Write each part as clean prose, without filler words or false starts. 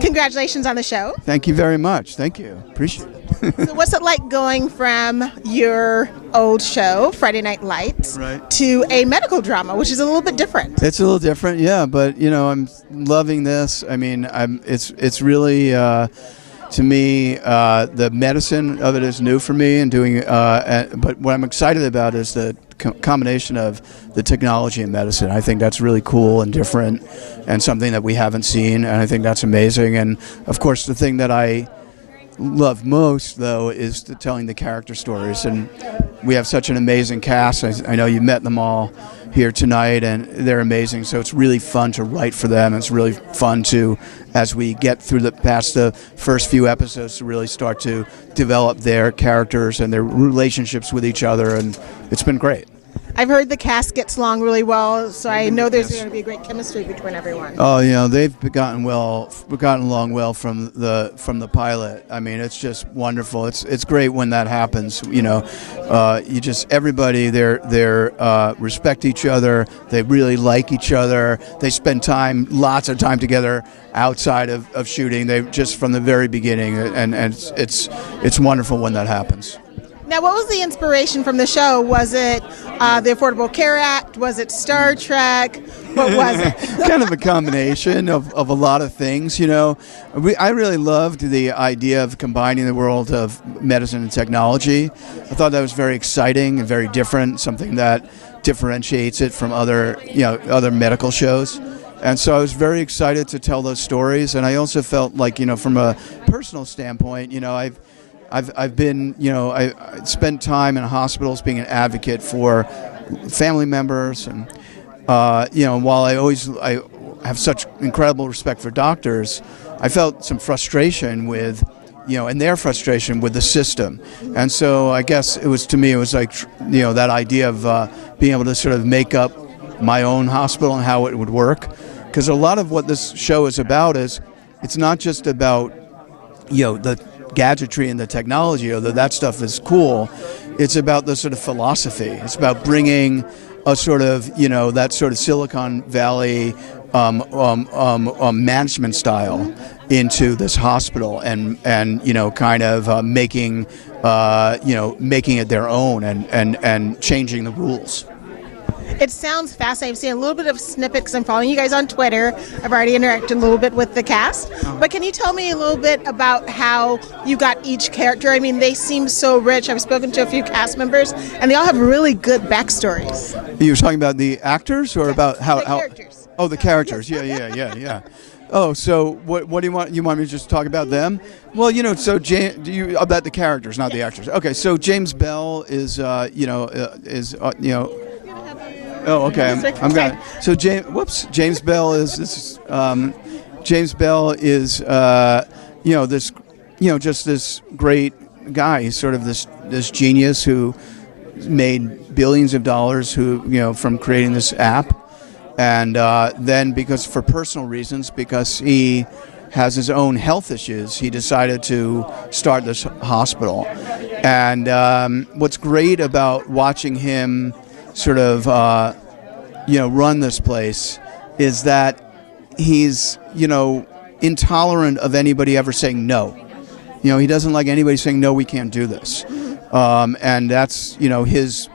Congratulations on the show. Thank you very much. Thank you. Appreciate it. So what's it like going from your old show, Friday Night Lights, Right. to a medical drama, which is a little bit different? It's a little different, yeah, but I'm loving this. I mean, it's really to me the medicine of it is new for me, and but what I'm excited about is the combination of the technology and medicine. I think that's really cool and different, and something that we haven't seen, and I think that's amazing. And of course, the thing that I love most, though, is telling the character stories, and we have such an amazing cast. I know you met them all here tonight, and they're amazing, so it's really fun to write for them. It's really fun to, as we get through past the first few episodes, to really start to develop their characters and their relationships with each other, and it's been great. I've heard the cast gets along really well, so I know there's going to be a great chemistry between everyone. Oh, they've gotten along well from the pilot. I mean, it's just wonderful. It's great when that happens. Everybody they respect each other. They really like each other. They spend lots of time together outside of shooting. They just from the very beginning, and it's wonderful when that happens. Now, what was the inspiration from the show? Was it the Affordable Care Act? Was it Star Trek? What was it? Kind of a combination of a lot of things, I really loved the idea of combining the world of medicine and technology. I thought that was very exciting and very different, something that differentiates it from other medical shows. And so I was very excited to tell those stories. And I also felt like, from a personal standpoint, I've been, I spent time in hospitals being an advocate for family members, and while I have such incredible respect for doctors, I felt some frustration with, and their frustration with the system. And so I guess it was like, that idea of being able to sort of make up my own hospital and how it would work, because a lot of what this show is about is it's not just about the gadgetry and the technology, although that stuff is cool. It's about the sort of philosophy. It's about bringing a sort of, that sort of Silicon Valley management style into this hospital, and kind of making it their own, and changing the rules. It sounds fascinating. I've seen a little bit of snippets. I'm following you guys on Twitter. I've already interacted a little bit with the cast. But can you tell me a little bit about how you got each character? I mean, they seem so rich. I've spoken to a few cast members, and they all have really good backstories. You were talking about the actors, or about how characters. Oh, the characters. Yeah. Oh, so what do you want? You want me to just talk about them? Well, so about the characters, not the actors. Okay, so James Bell is, Oh, okay. I'm going. So James Bell is this. James Bell is just this great guy. He's sort of this genius who made billions of dollars from creating this app, and then because for personal reasons, because he has his own health issues, he decided to start this hospital. And what's great about watching him sort of run this place is that he's intolerant of anybody ever saying no. He doesn't like anybody saying no, we can't do this, and that's his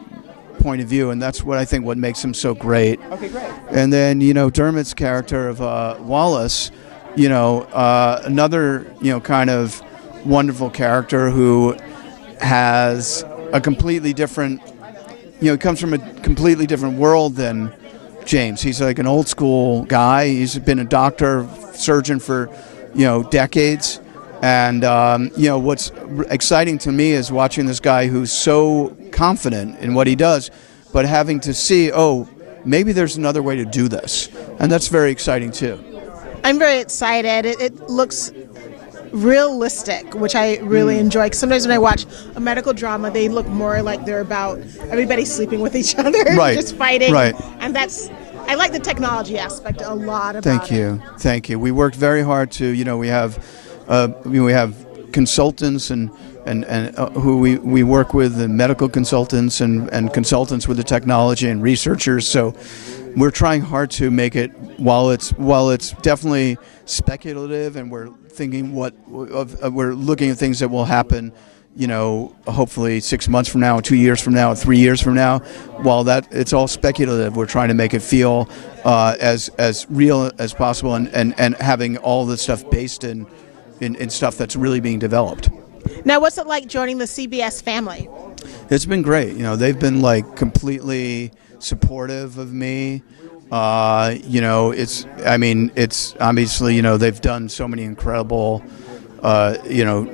point of view, and that's what makes him so great. Okay, great. And then Dermot's character of Wallace, another kind of wonderful character who has a completely different comes from a completely different world than James. He's like an old school guy. He's been a doctor, surgeon for, decades. And, what's exciting to me is watching this guy who's so confident in what he does, but having to see, maybe there's another way to do this. And that's very exciting too. I'm very excited. It looks realistic, which I really enjoy. 'Cause sometimes when I watch a medical drama, they look more like they're about everybody sleeping with each other, right, just fighting. Right. And I like the technology aspect a lot about Thank you. We worked very hard to, we have consultants and who we work with, the medical consultants and consultants with the technology and researchers. So we're trying hard to make it, while it's definitely speculative, and we're thinking we're looking at things that will happen, hopefully 6 months from now, 2 years from now, 3 years from now. While that it's all speculative, we're trying to make it feel as real as possible, and having all the stuff based in stuff that's really being developed. Now, what's it like joining the CBS family? It's been great. They've been completely supportive of me. It's obviously, they've done so many incredible,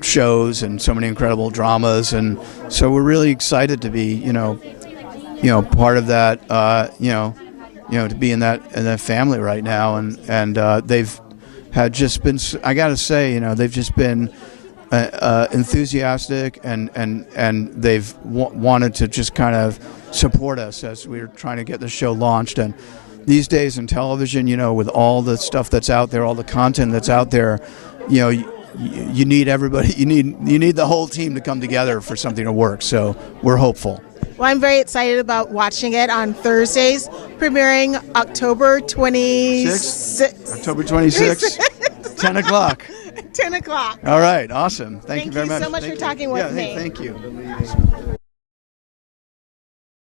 shows and so many incredible dramas. And so we're really excited to be, part of that, to be in that family right now. And they've had just been, I got to say, they've just been enthusiastic, and they've wanted to just kind of support us as we're trying to get the show launched. And these days in television, with all the stuff that's out there, all the content that's out there, you need everybody. You need the whole team to come together for something to work. So we're hopeful. Well, I'm very excited about watching it on Thursdays, premiering October 26th. October 26th, 10 o'clock. 10 o'clock. All right, awesome. Thank you very much. Thank you so much for talking with me. Thank you.